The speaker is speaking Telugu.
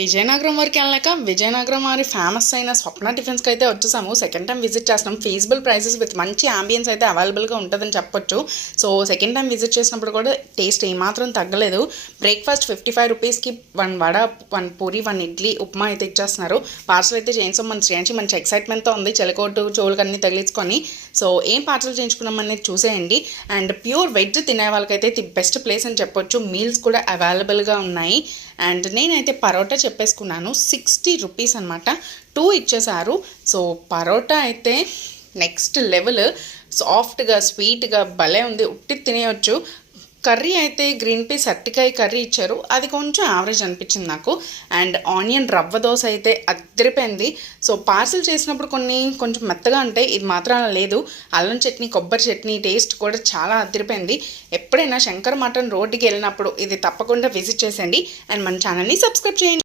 విజయనగరం వరకు వెళ్ళాక విజయనగరం వారి ఫేమస్ అయిన స్వప్న టిఫిన్స్కి అయితే వచ్చేసాము. సెకండ్ టైం విజిట్ చేస్తున్నాం. ఫీజిబుల్ ప్రైసెస్ విత్ మంచి అంబియన్స్ అయితే అవైలబుల్గా ఉంటుందని చెప్పొచ్చు. సో సెకండ్ టైం విజిట్ చేసినప్పుడు కూడా టేస్ట్ ఏమాత్రం తగ్గలేదు. బ్రేక్ఫాస్ట్ 55 రూపీస్కి 1 వడ, 1 పూరి, 1 ఇడ్లీ, ఉప్మా అయితే ఇచ్చేస్తున్నారు. పార్సల్ అయితే చేయించాం. మంచి ఎక్సైట్మెంట్తో ఉంది. చెలకోటు చెవులకు అన్నీ తగిలించుకొని. సో ఏం పార్సల్ చేయించుకున్నాం అనేది చూసేయండి. అండ్ ప్యూర్ వెజ్ తినే వాళ్ళకైతే ది బెస్ట్ ప్లేస్ అని చెప్పొచ్చు. మీల్స్ కూడా అవైలబుల్గా ఉన్నాయి. అండ్ నేనైతే పరోటా చెప్పేసుకున్నాను. 60 రూపీస్ అనమాట. 2 ఇచ్చేసారు. సో పరోటా అయితే నెక్స్ట్ లెవెల్, సాఫ్ట్గా స్వీట్గా భలే ఉంది. ఉట్టి తినేయచ్చు. కర్రీ అయితే గ్రీన్ పీస్ అరటికాయ కర్రీ ఇచ్చారు. అది కొంచెం యావరేజ్ అనిపించింది నాకు. అండ్ ఆనియన్ రవ్వ దోశ అయితే అదిరిపోయింది. సో పార్సల్ చేసినప్పుడు కొంచెం మెత్తగా ఉంటాయి. ఇది మాత్రం లేదు. అల్లం చట్నీ, కొబ్బరి చట్నీ టేస్ట్ కూడా చాలా అదిరిపోయింది. ఎప్పుడైనా శంకర్ మటన్ రోడ్డుకి వెళ్ళినప్పుడు ఇది తప్పకుండా విజిట్ చేసేయండి. అండ్ మన ఛానల్ని సబ్స్క్రైబ్ చేయండి.